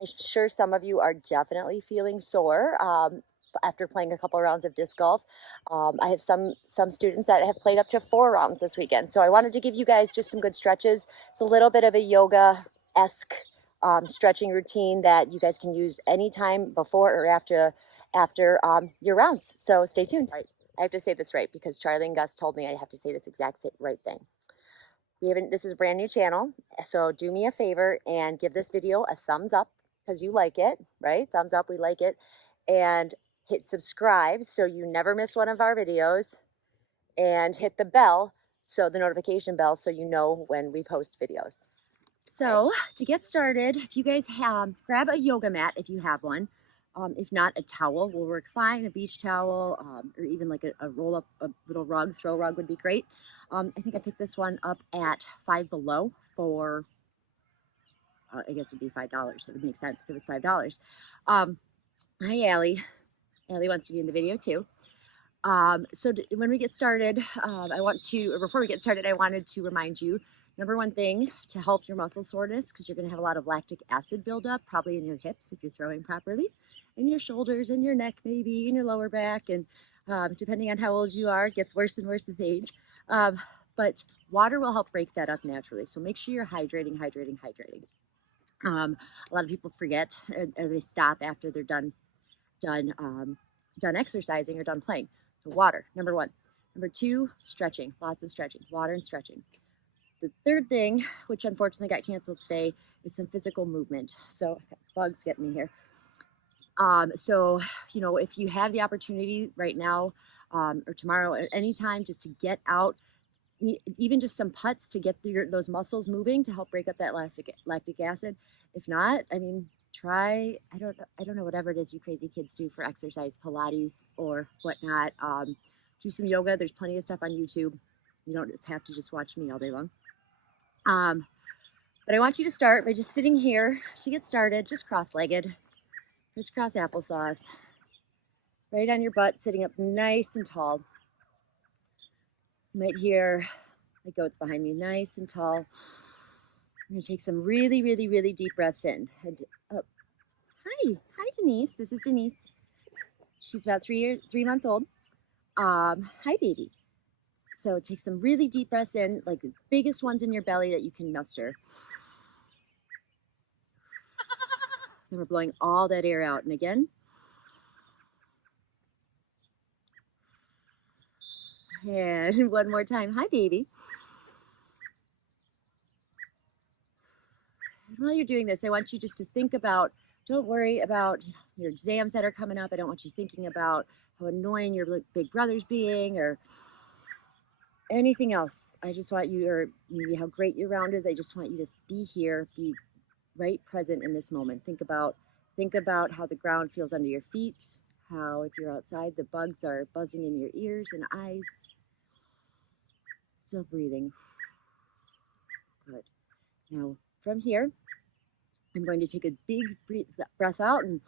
I'm sure some of you are definitely feeling sore after playing a couple rounds of disc golf. I have some students that have played up to 4 rounds this weekend. So I wanted to give you guys just some good stretches. It's a little bit of a yoga-esque stretching routine that you guys can use anytime before or after your rounds. So stay tuned. All right. I have to say this right because Charlie and Gus told me I have to say this exact right thing. This is a brand new channel, so do me a favor and give this video a thumbs up because you like it, right? Thumbs up, we like it. And hit subscribe so you never miss one of our videos. And hit the bell, so the notification bell, so you know when we post videos. So to get started, if you guys grab a yoga mat if you have one. If not, a towel will work fine, a beach towel, or even like a roll-up, a little rug, throw rug would be great. I think I picked this one up at Five Below for, I guess it'd be $5. That would make sense if it was $5. Hi, Allie. Allie wants to be in the video too. So when we get started, before we get started, I wanted to remind you, number one thing to help your muscle soreness, because you're going to have a lot of lactic acid buildup, probably in your hips if you're throwing properly, and your shoulders and your neck maybe, and your lower back, and depending on how old you are, it gets worse and worse with age. But water will help break that up naturally. So make sure you're hydrating. A lot of people forget, or they stop after they're done exercising or done playing. So water, number one. Number two, stretching, lots of stretching, water and stretching. The third thing, which unfortunately got canceled today, is some physical movement. So bugs get me here. So, you know, if you have the opportunity right now or tomorrow at any time, just to get out, even just some putts to get those muscles moving to help break up that lactic acid. If not, I mean, try, I don't know, whatever it is you crazy kids do for exercise, Pilates or whatnot. Do some yoga. There's plenty of stuff on YouTube. You don't just have to just watch me all day long. But I want you to start by just sitting here to get started, just cross-legged, crisscross applesauce, right on your butt, sitting up nice and tall. You might hear my goats behind me, nice and tall. I'm going to take some really, really, really deep breaths in. And up. Hi, Denise. This is Denise. She's about 3 months old. Hi, baby. So take some really deep breaths in, like the biggest ones in your belly that you can muster. Then we're blowing all that air out. And again. And one more time. Hi, baby. And while you're doing this, I want you just to think about, don't worry about your exams that are coming up. I don't want you thinking about how annoying your big brother's being or anything else. I just want you, or maybe how great your round is. I just want you to be here, be right present in this moment. Think about how the ground feels under your feet, how if you're outside, the bugs are buzzing in your ears and eyes. Still breathing. Good. Now from here, I'm going to take a big breath out and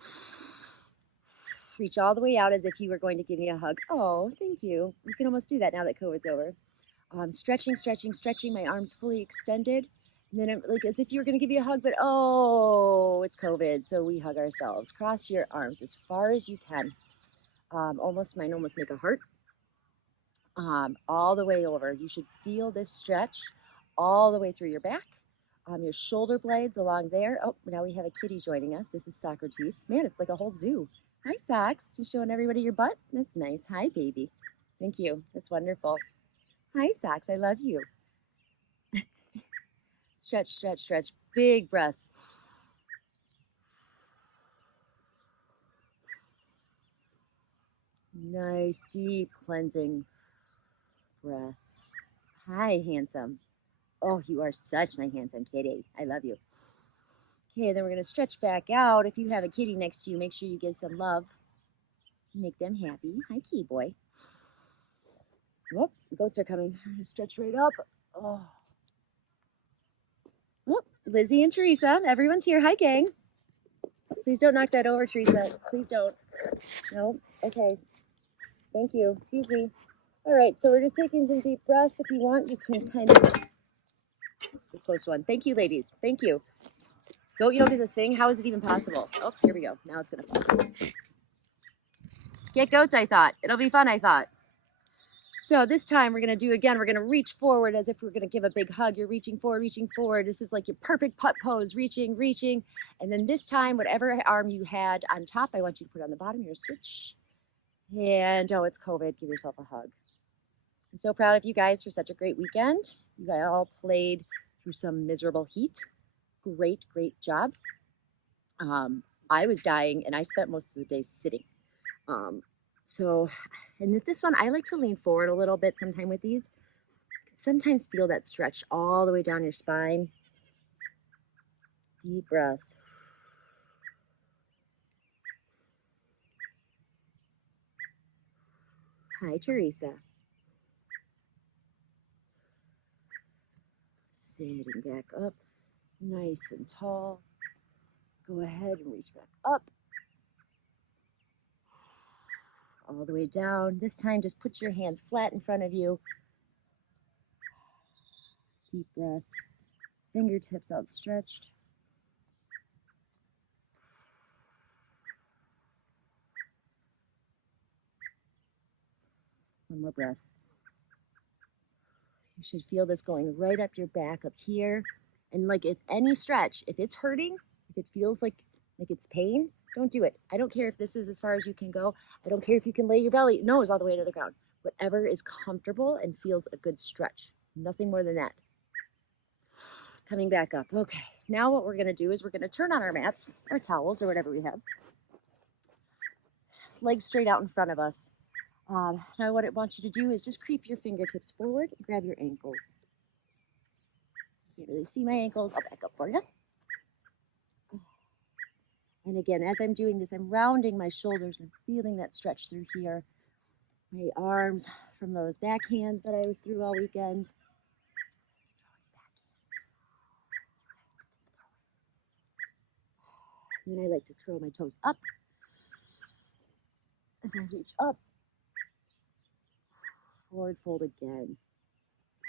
reach all the way out as if you were going to give me a hug. Oh, thank you. You can almost do that now that COVID's over. Stretching, my arms fully extended. And then I'm like as if you were going to give you a hug, but oh, it's COVID, so we hug ourselves. Cross your arms as far as you can. Mine almost make a heart. All the way over. You should feel this stretch all the way through your back. Your shoulder blades along there. Oh, now we have a kitty joining us. This is Socrates. Man, it's like a whole zoo. Hi, Socks. You showing everybody your butt? That's nice. Hi, baby. Thank you. That's wonderful. Hi, Socks. I love you. Stretch. Big breaths. Nice, deep cleansing breaths. Hi, handsome. Oh, you are such my handsome kitty. I love you. Okay, then we're going to stretch back out. If you have a kitty next to you, make sure you give some love. Make them happy. Hi, kitty boy. Oh, goats are coming. I'm going to stretch right up. Oh, Lizzie and Teresa. Everyone's here. Hi, gang. Please don't knock that over, Teresa. Please don't. No? Okay. Thank you. Excuse me. All right, so we're just taking some deep breaths. If you want, you can kind of... It's a close one. Thank you, ladies. Thank you. Goat yoga is a thing? How is it even possible? Oh, here we go. Now it's going to fall. Get goats, I thought. It'll be fun, I thought. So this time we're going to do, again, we're going to reach forward as if we're going to give a big hug. You're reaching forward, reaching forward. This is like your perfect putt pose, reaching, reaching. And then this time, whatever arm you had on top, I want you to put it on the bottom. You're switch. And, oh, it's COVID. Give yourself a hug. I'm so proud of you guys for such a great weekend. You guys all played through some miserable heat. Great, great job. I was dying, and I spent most of the day sitting. And with this one, I like to lean forward a little bit sometime with these. You can sometimes feel that stretch all the way down your spine. Deep breaths. Hi, Teresa. Sitting back up, nice and tall. Go ahead and reach back up. All the way down. This time, just put your hands flat in front of you. Deep breaths. Fingertips outstretched. One more breath. You should feel this going right up your back up here. And like if any stretch, if it's hurting, if it feels like it's pain, don't do it. I don't care if this is as far as you can go. I don't care if you can lay your belly nose all the way to the ground. Whatever is comfortable and feels a good stretch. Nothing more than that. Coming back up. Okay, now what we're going to do is we're going to turn on our mats, or towels, or whatever we have. Legs straight out in front of us. Now what I want you to do is just creep your fingertips forward and grab your ankles. You can't really see my ankles. I'll back up for you. And again, as I'm doing this, I'm rounding my shoulders and feeling that stretch through here. My arms from those backhands that I threw all weekend. And then I like to curl my toes up as I reach up. Forward fold again.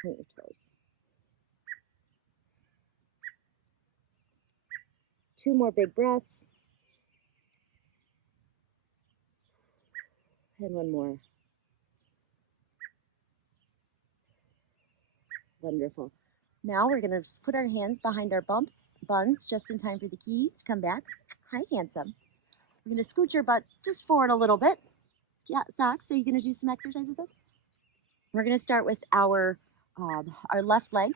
Point your toes. 2 more big breaths. And 1 more. Wonderful. Now we're going to put our hands behind our buns, just in time for the keys to come back. Hi, handsome. We're going to scoot your butt just forward a little bit. Yeah, socks. So you're going to do some exercise with us? We're going to start with our left leg.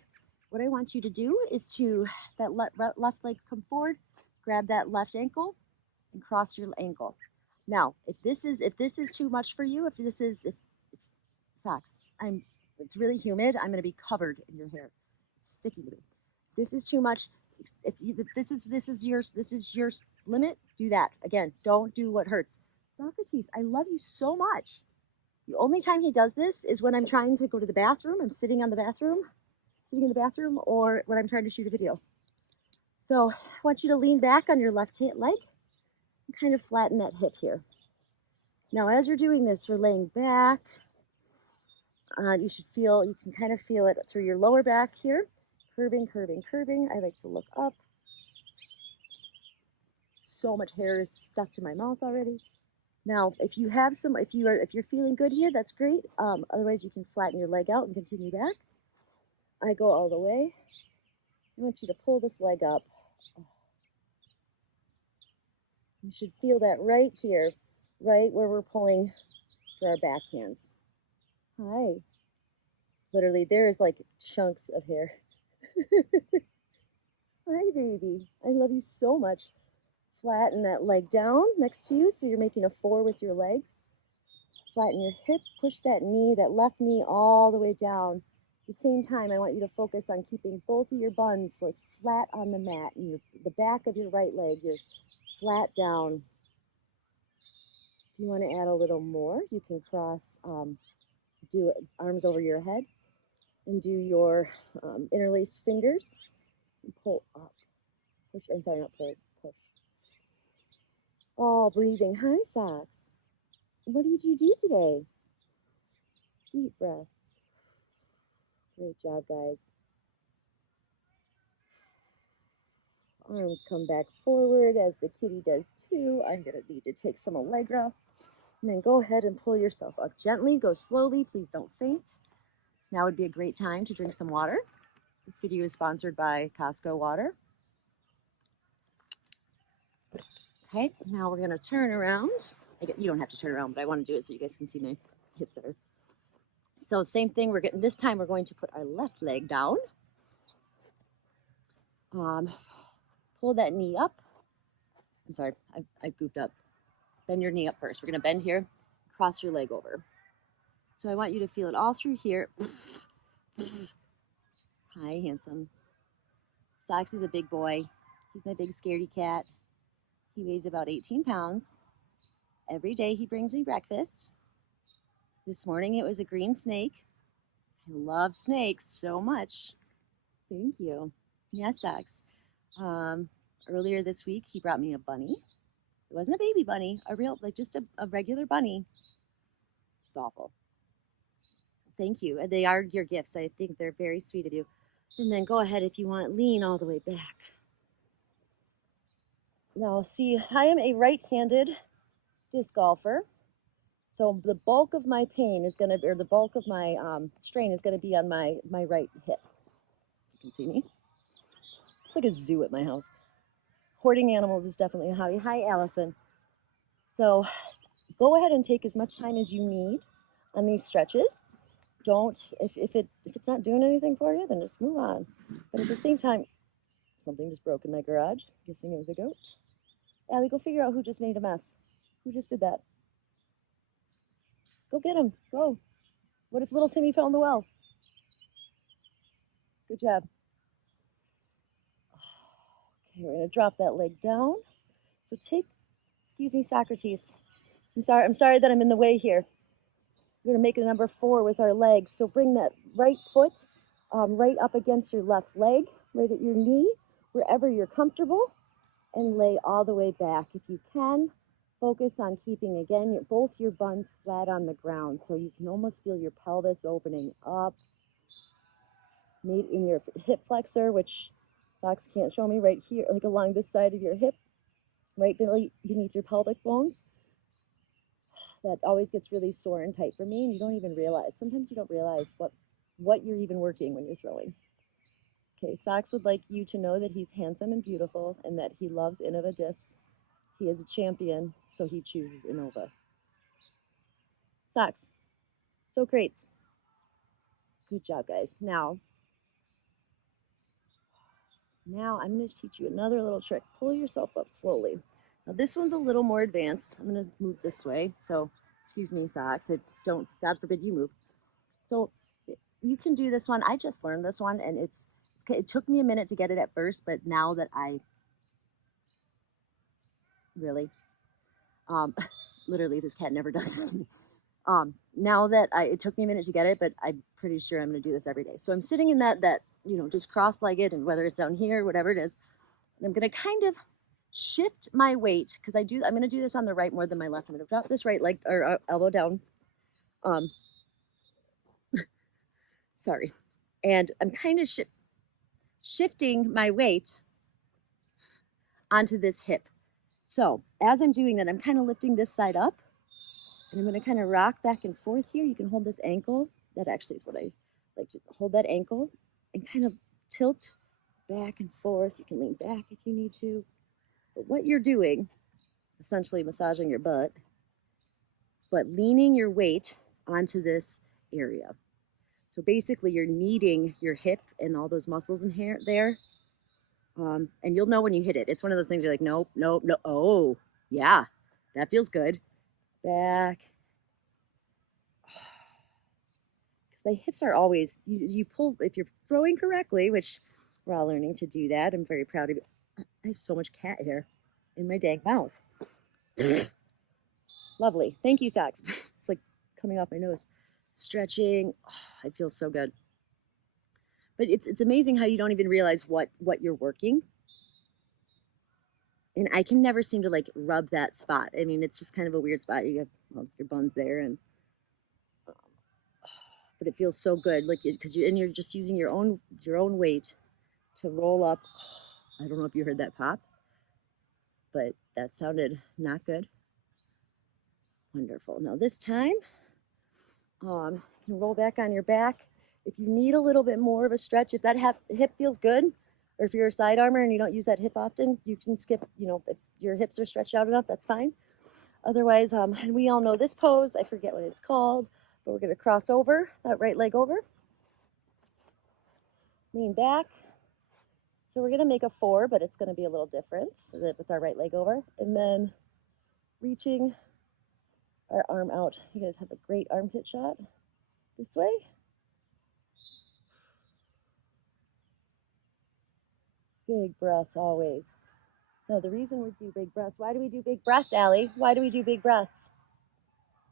What I want you to do is to left leg come forward, grab that left ankle, and cross your ankle. Now, if this is too much for you, if socks, it's really humid. I'm going to be covered in your hair. It's sticky to me. This is too much. If this is your limit, do that. Again, don't do what hurts. Socrates, I love you so much. The only time he does this is when I'm trying to go to the bathroom. I'm sitting in the bathroom, or when I'm trying to shoot a video. So I want you to lean back on your left leg and kind of flatten that hip here. Now, as you're doing this, we're laying back. You can kind of feel it through your lower back here. Curving, curving, curving. I like to look up. So much hair is stuck to my mouth already. Now, if you're feeling good here, that's great. Otherwise, you can flatten your leg out and continue back. I go all the way. I want you to pull this leg up. You should feel that right here, right where we're pulling for our back hands. Hi. Literally, there's like chunks of hair. Hi, baby. I love you so much. Flatten that leg down next to you, so you're making a 4 with your legs. Flatten your hip, push that left knee all the way down. At the same time, I want you to focus on keeping both of your buns like flat on the mat, and the back of your right leg, you're flat down. If you want to add a little more, you can cross, do arms over your head, and do your interlaced fingers, and pull up. Push, I'm sorry, not pull, push. Oh, breathing. Hi, socks. What did you do today? Deep breaths. Great job, guys. Arms come back forward as the kitty does too. I'm going to need to take some Allegra. And then go ahead and pull yourself up gently. Go slowly. Please don't faint. Now would be a great time to drink some water. This video is sponsored by Costco Water. Okay, now we're going to turn around. You don't have to turn around, but I want to do it so you guys can see my hips better. So same thing, this time we're going to put our left leg down. Pull that knee up. I'm sorry, I goofed up. Bend your knee up first. We're going to bend here, cross your leg over. So I want you to feel it all through here. Hi, handsome. Sox is a big boy. He's my big scaredy cat. He weighs about 18 pounds. Every day he brings me breakfast. This morning it was a green snake. I love snakes so much. Thank you. Yes, Sox. Earlier this week he brought me a bunny. It wasn't a baby bunny, just a regular bunny. It's awful. Thank you. They are your gifts. I think they're very sweet of you. And then go ahead, if you want, lean all the way back. Now, see, I am a right-handed disc golfer. So the bulk of my pain is going to, or the bulk of my strain is going to be on my right hip. You can see me. It's like a zoo at my house. Hoarding animals is definitely a hobby. Hi, Allison. So go ahead and take as much time as you need on these stretches. Don't, if it's not doing anything for you, then just move on. But at the same time, something just broke in my garage. Guessing it was a goat. Allie, go figure out who just made a mess. Who just did that? Go get him. Go. What if little Timmy fell in the well? Good job. Okay, we're going to drop that leg down. So excuse me, Socrates. I'm sorry that I'm in the way here. We're going to make a number 4 with our legs. So bring that right foot right up against your left leg, right at your knee, wherever you're comfortable, and lay all the way back. If you can, focus on keeping, again, both your buns flat on the ground, so you can almost feel your pelvis opening up. Meet in your hip flexor, which Socks can't show me, right here, like along this side of your hip, right beneath your pelvic bones. That always gets really sore and tight for me, and you don't even realize. Sometimes you don't realize what you're even working when you're throwing. Okay, Sox would like you to know that he's handsome and beautiful and that he loves Innova discs. He is a champion, so he chooses Innova. Sox, so crates. Good job, guys. Now I'm going to teach you another little trick. Pull yourself up slowly. Now this one's a little more advanced. I'm going to move this way, so excuse me, Sox. God forbid you move. So you can do this one. I just learned this one, and it took me a minute to get it at first, but now that literally this cat never does this to me. Now that it took me a minute to get it, but I'm pretty sure I'm going to do this every day. So I'm sitting in that just cross-legged, and whether it's down here, whatever it is, and I'm going to kind of shift my weight, because I'm going to do this on the right more than my left. I'm going to drop this right leg or elbow down. Sorry. And I'm kind of shifting my weight onto this hip. So as I'm doing that, I'm kind of lifting this side up, and I'm going to kind of rock back and forth here. You can hold this ankle. That actually is what I like to hold, that ankle, and kind of tilt back and forth. You can lean back if you need to. But what you're doing is essentially massaging your butt, but leaning your weight onto this area. So basically you're kneading your hip and all those muscles in here there. And you'll know when you hit it. It's one of those things you're like, nope, nope, no. Oh, yeah, that feels good. Back. Because my hips are always, you pull, if you're throwing correctly, which we're all learning to do that. I'm very proud of it. I have so much cat hair in my dang mouth. Lovely. Thank you, Sox. It's like coming off my nose. Stretching. Oh, it feels so good. But it's amazing how you don't even realize what you're working. And I can never seem to like rub that spot. I mean, it's just kind of a weird spot. You have your buns there, and but it feels so good, like because you're just using your own weight to roll up. I don't know if you heard that pop, but that sounded not good. Wonderful. Now this time, you can roll back on your back. If you need a little bit more of a stretch, if that hip feels good, or if you're a side armor and you don't use that hip often, you can skip, if your hips are stretched out enough, that's fine. Otherwise, and we all know this pose, I forget what it's called, but we're gonna cross over, that right leg over, lean back. So we're gonna make a 4, but it's gonna be a little different with our right leg over, and then reaching our arm out. You guys have a great armpit shot this way. Big breaths always. Now the reason we do big breaths, why do we do big breaths, Allie? Why do we do big breaths?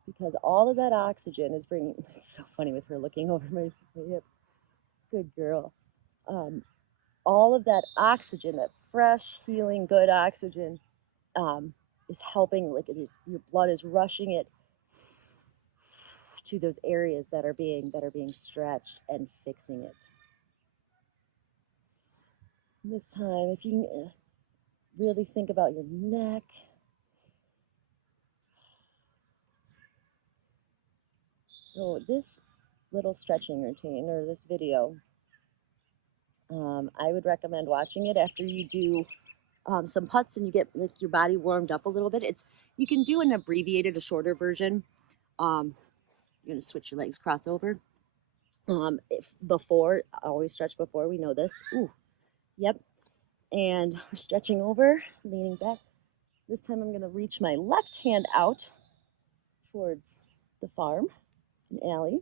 Because all of that oxygen is bringing, it's so funny with her looking over my hip. Good girl. All of that oxygen, that fresh, healing, good oxygen, is helping, like your blood is rushing it to those areas that are being stretched and fixing it. And this time, if you really think about your neck, so this little stretching routine or this video, I would recommend watching it after you do some putts and you get like your body warmed up a little bit. You can do an abbreviated, a shorter version. You're gonna switch your legs, cross over. Always stretch before. We know this. Ooh, yep. And we're stretching over, leaning back. This time I'm gonna reach my left hand out towards the farm and Allie.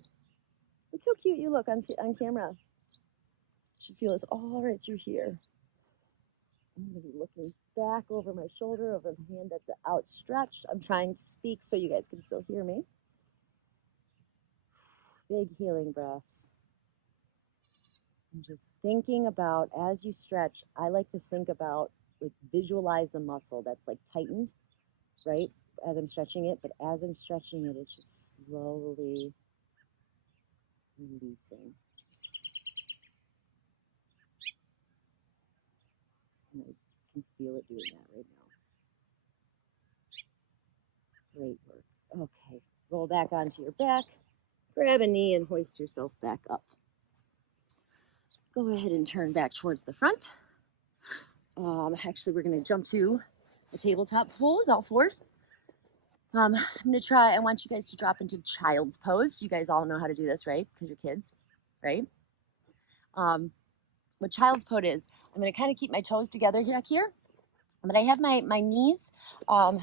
Look how cute you look on camera. You should feel this all right through here. I'm going to be looking back over my shoulder, over the hand that's outstretched. I'm trying to speak so you guys can still hear me. Big healing breaths. And just thinking about, as you stretch, I like to think about, like, visualize the muscle that's like tightened, right, as I'm stretching it. But as I'm stretching it, it's just slowly releasing. And I can feel it doing that right now. Great work. Okay, roll back onto your back. Grab a knee and hoist yourself back up. Go ahead and turn back towards the front. Actually, we're going to jump to a tabletop pose, all fours. I'm going to try, I want you guys to drop into child's pose. You guys all know how to do this, right? Because you're kids, right? What child's pose is, I'm going to kind of keep my toes together back here, but I have my knees about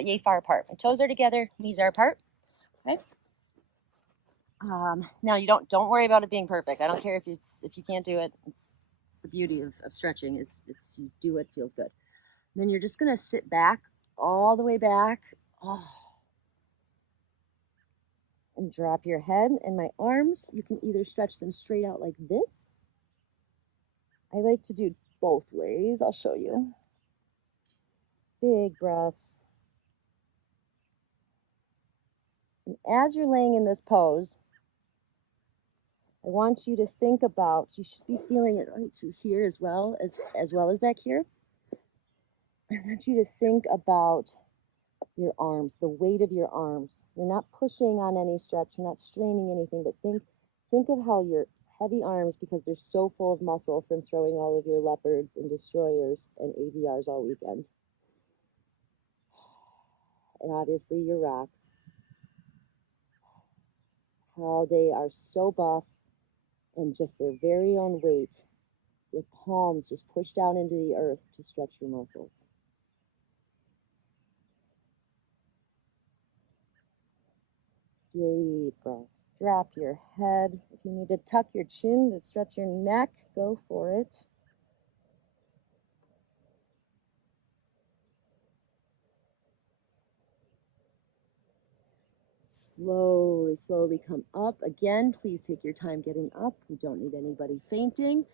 yay far apart. My toes are together, knees are apart, okay? Now you don't worry about it being perfect. I don't care if you can't do it. It's the beauty of stretching is you do what feels good. And then you're just gonna sit back all the way back, and drop your head. And my arms, you can either stretch them straight out like this. I like to do both ways. I'll show you. Big breaths. And as you're laying in this pose, I want you to think about, you should be feeling it right through here as well as back here. I want you to think about your arms, the weight of your arms. You're not pushing on any stretch, you're not straining anything, but think of how your heavy arms, because they're so full of muscle from throwing all of your leopards and destroyers and AVRs all weekend. And obviously your rocks. How they are so buff and just their very own weight. Your palms just push down into the earth to stretch your muscles. Deep breaths. Drop your head. If you need to tuck your chin to stretch your neck, go for it. Slowly come up. Again, please take your time getting up. We don't need anybody fainting.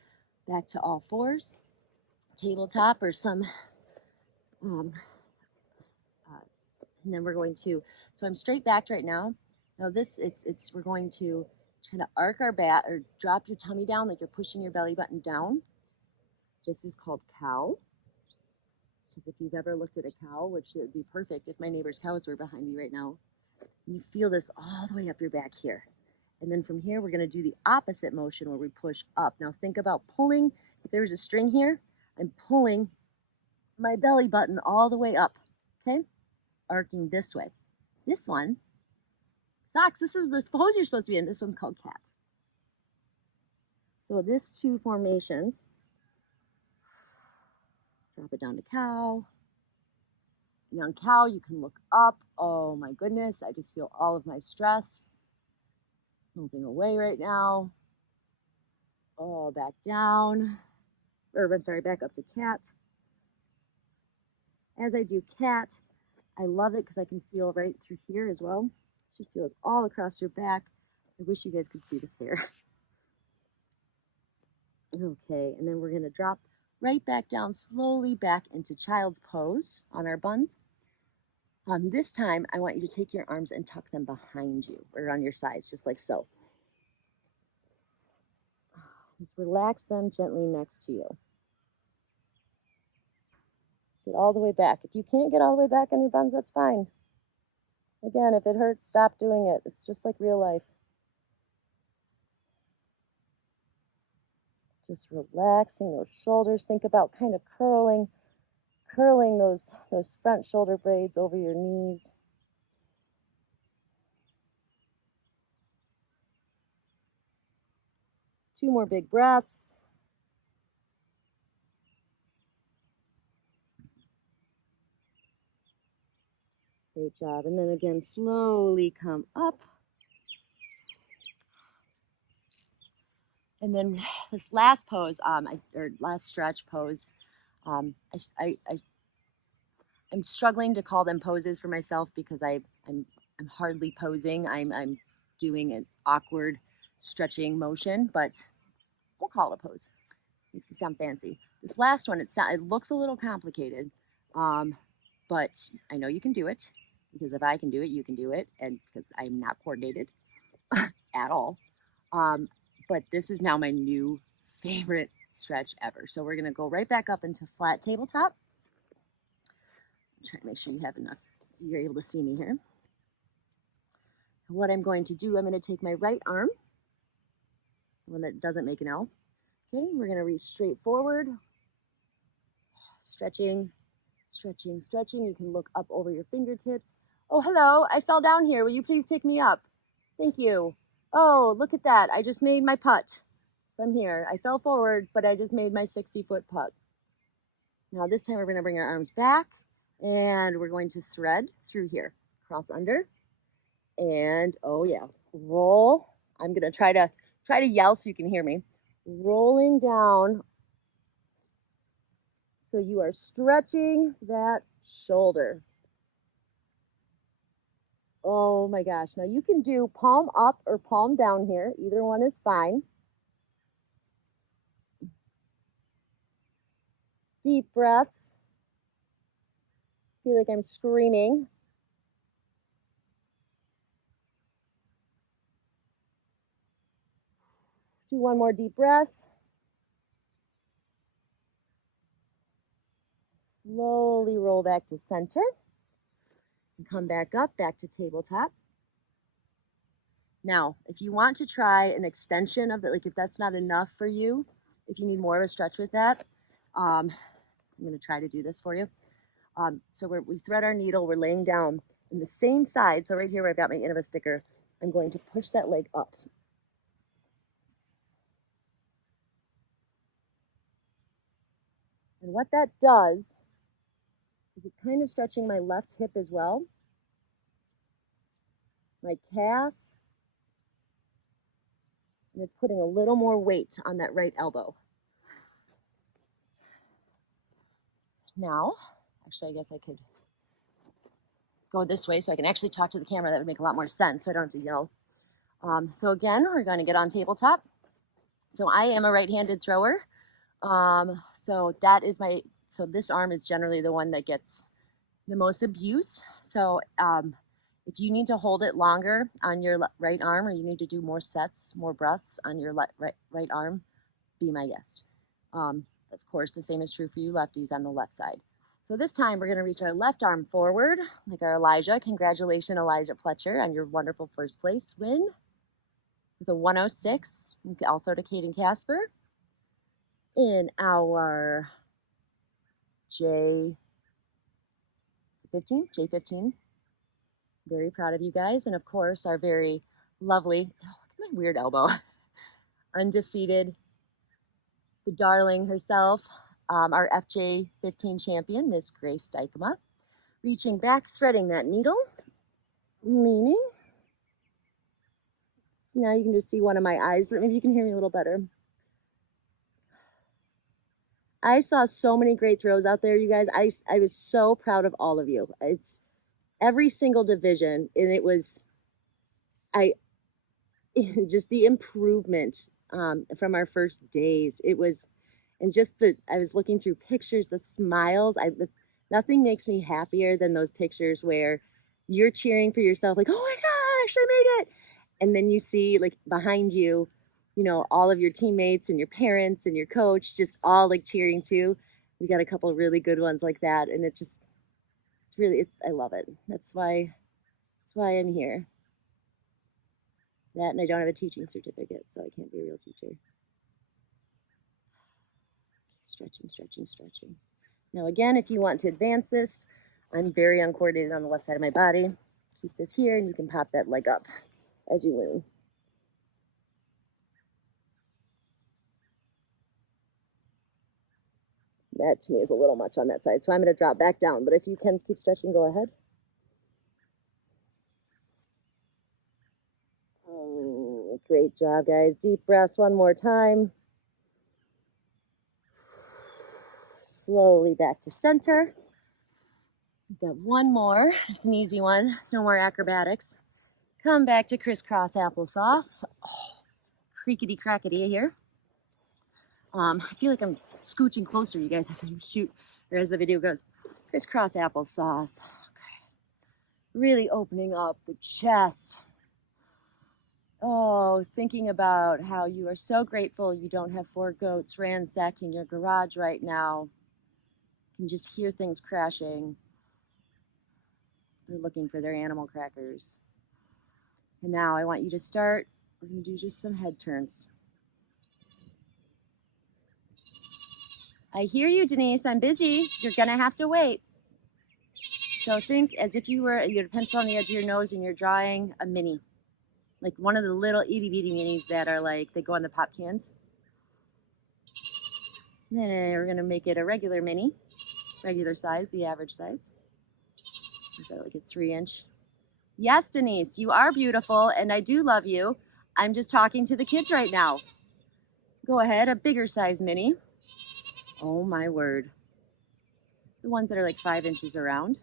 Back to all fours. Tabletop or some, and then we're going to, so I'm straight backed right now. Now this, we're going to kind of arc our back or drop your tummy down like you're pushing your belly button down. This is called cow. Because if you've ever looked at a cow, which would be perfect if my neighbor's cows were behind me right now, you feel this all the way up your back here. And then from here, we're going to do the opposite motion where we push up. Now think about pulling. If there's a string here, I'm pulling my belly button all the way up, okay? Arcing this way. This one, socks, this is the pose you're supposed to be in. This one's called cat. So this two formations, drop it down to cow. And on cow, you can look up. Oh my goodness, I just feel all of my stress melting away right now. Oh, back down. Or I'm sorry, back up to cat. As I do cat, I love it because I can feel right through here as well. Should feel it all across your back. I wish you guys could see this there. Okay, and then we're gonna drop right back down, slowly back into child's pose on our buns. This time, I want you to take your arms and tuck them behind you or on your sides, just like so. Just relax them gently next to you. Sit all the way back. If you can't get all the way back on your buns, that's fine. Again, if it hurts, stop doing it. It's just like real life. Just relaxing those shoulders. Think about kind of curling those front shoulder blades over your knees. Two more big breaths. Great job. And then again, slowly come up. And then this last pose, or last stretch pose, I'm struggling to call them poses for myself because I'm hardly posing. I'm doing an awkward stretching motion, but we'll call it a pose. Makes it sound fancy. This last one, it looks a little complicated, but I know you can do it because if I can do it, you can do it, and because I'm not coordinated at all. But this is now my new favorite stretch ever. So we're gonna go right back up into flat tabletop. Try to make sure you have enough, you're able to see me here. What I'm going to do, I'm going to take my right arm, the one that doesn't make an L. Okay, we're going to reach straight forward, stretching, stretching, stretching. You can look up over your fingertips. Oh, hello, I fell down here. Will you please pick me up? Thank you. Oh, look at that. I just made my putt from here. I fell forward, but I just made my 60-foot putt. Now this time we're going to bring our arms back. And we're going to thread through here, cross under, and oh yeah, roll. I'm gonna try to yell so you can hear me. Rolling down, so you are stretching that shoulder. Oh my gosh, now you can do palm up or palm down here. Either one is fine. Deep breaths. Feel like I'm screaming. Do one more deep breath. Slowly roll back to center. And come back up, back to tabletop. Now, if you want to try an extension of it, like if that's not enough for you, if you need more of a stretch with that, I'm going to try to do this for you. So we thread our needle, we're laying down in the same side. So right here where I've got my Innova sticker, I'm going to push that leg up. And what that does is it's kind of stretching my left hip as well, my calf, and it's putting a little more weight on that right elbow. Now, actually, I guess I could go this way so I can actually talk to the camera. That would make a lot more sense so I don't have to yell. So again, we're going to get on tabletop. So I am a right-handed thrower. So this arm is generally the one that gets the most abuse. So if you need to hold it longer on your right arm, or you need to do more sets, more breaths on your right arm, be my guest. Of course, the same is true for you lefties on the left side. So this time we're going to reach our left arm forward, like our Elijah. Congratulations, Elijah Pletcher, on your wonderful first place win with a 106. Also to Caden Casper in our J15. Very proud of you guys. And of course, our very lovely, oh, look at my weird elbow, undefeated, the darling herself, our FJ15 champion, Miss Grace Dykema, reaching back, threading that needle, leaning. So now you can just see one of my eyes. Maybe you can hear me a little better. I saw so many great throws out there, you guys. I was so proud of all of you. It's every single division, and it was, just the improvement from our first days. It was, and just I was looking through pictures, the smiles. Nothing makes me happier than those pictures where you're cheering for yourself, like, oh my gosh, I made it. And then you see, like, behind you, all of your teammates and your parents and your coach just all like cheering too. We got a couple of really good ones like that, and it's really, I love it. That's why I'm here. That, and I don't have a teaching certificate, so I can't be a real teacher. Stretching, stretching, stretching. Now again, if you want to advance this, I'm very uncoordinated on the left side of my body. Keep this here, and you can pop that leg up as you lean. That to me is a little much on that side, so I'm going to drop back down. But if you can keep stretching, go ahead. Oh, great job, guys. Deep breaths one more time. Slowly back to center. We've got one more. It's an easy one. It's no more acrobatics. Come back to crisscross applesauce. Oh, creakety crackety here. I feel like I'm scooching closer, you guys, as I shoot, or as the video goes. Crisscross applesauce. Okay. Really opening up the chest. Oh, thinking about how you are so grateful you don't have 4 goats ransacking your garage right now. You can just hear things crashing. They're looking for their animal crackers. And now I want you to start. We're going to do just some head turns. I hear you, Denise. I'm busy. You're going to have to wait. So think as if you had a pencil on the edge of your nose and you're drawing a mini. Like one of the little itty bitty minis that are like, they go on the pop cans. And then we're going to make it a regular mini. Regular size, the average size. Is that like a 3-inch? Yes, Denise, you are beautiful and I do love you. I'm just talking to the kids right now. Go ahead, a bigger size mini. Oh my word. The ones that are like 5 inches around.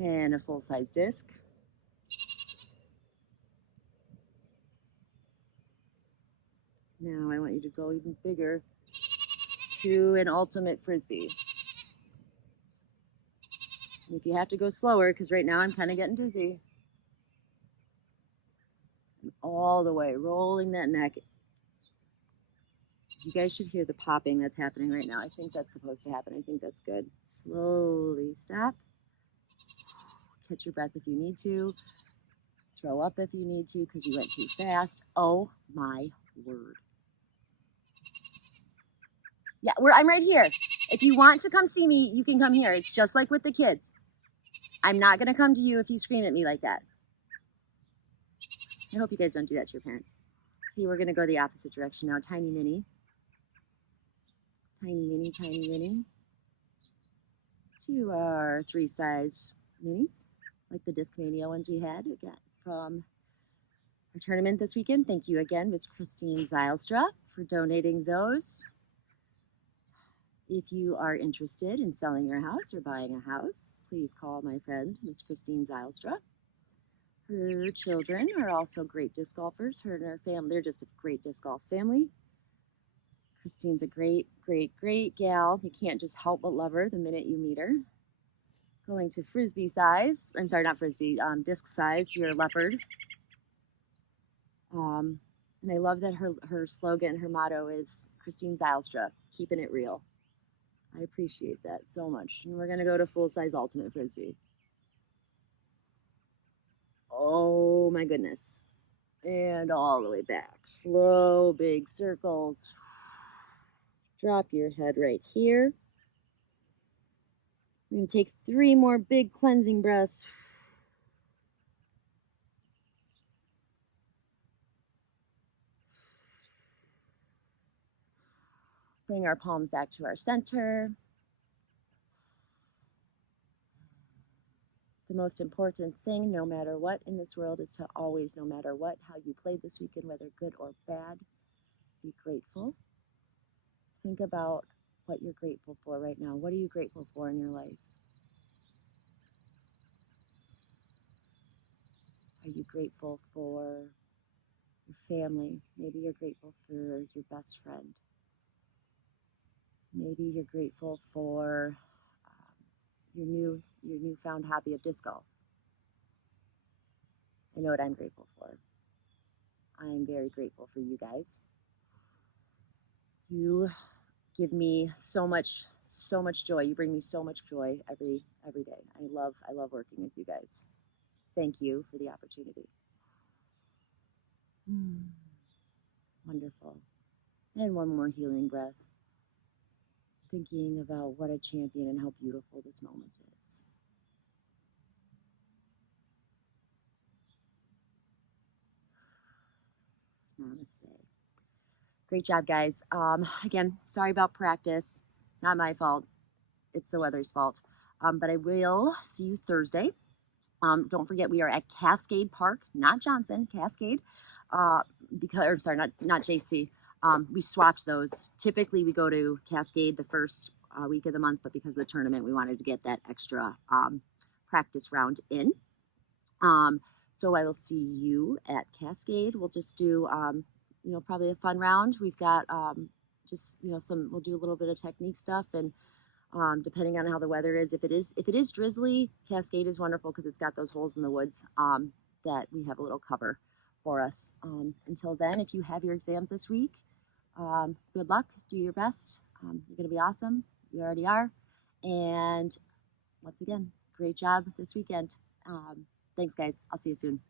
And a full-size disc. Now I want you to go even bigger to an ultimate frisbee. And if you have to go slower, because right now I'm kind of getting dizzy. And all the way, rolling that neck. You guys should hear the popping that's happening right now. I think that's supposed to happen. I think that's good. Slowly stop. Catch your breath if you need to. Throw up if you need to because you went too fast. Oh my word. Yeah, I'm right here. If you want to come see me, you can come here. It's just like with the kids. I'm not going to come to you if you scream at me like that. I hope you guys don't do that to your parents. Okay, we're going to go the opposite direction now. Tiny mini. Tiny mini, tiny mini. To our 3-size minis, like the Discmania ones we had. We got from our tournament this weekend. Thank you again, Miss Christine Zylstra, for donating those. If you are interested in selling your house or buying a house, please call my friend, Miss Christine Zylstra. Her children are also great disc golfers. Her and her family, they're just a great disc golf family. Christine's a great, great, great gal. You can't just help but love her the minute you meet her. Going to frisbee size, I'm sorry, not frisbee, disc size, your leopard. And I love that her slogan, her motto is Christine Zylstra, keeping it real. I appreciate that so much. And we're going to go to full-size ultimate frisbee. Oh my goodness. And all the way back. Slow, big circles. Drop your head right here. We're going to take 3 more big cleansing breaths. Bring our palms back to our center. The most important thing, no matter what in this world, is to always, no matter what, how you played this weekend, whether good or bad, be grateful. Think about what you're grateful for right now. What are you grateful for in your life? Are you grateful for your family? Maybe you're grateful for your best friend. Maybe you're grateful for your newfound hobby of disc golf. I know what I'm grateful for. I'm very grateful for you guys. You give me so much joy. You bring me so much joy every day. I love working with you guys. Thank you for the opportunity. Wonderful. And one more healing breath. Thinking about what a champion and how beautiful this moment is. Namaste. Great job, guys. Again, sorry about practice. It's not my fault. It's the weather's fault. But I will see you Thursday. Don't forget, we are at Cascade Park, not Johnson, Cascade. Not JC. We swapped those. Typically, we go to Cascade the first week of the month, but because of the tournament, we wanted to get that extra practice round in. So I will see you at Cascade. We'll just do, probably a fun round. We've got we'll do a little bit of technique stuff, and depending on how the weather is. If it is drizzly, Cascade is wonderful because it's got those holes in the woods that we have a little cover for us. Until then, if you have your exams this week, good luck. Do your best. You're going to be awesome. You already are. And once again, great job this weekend. Thanks, guys. I'll see you soon.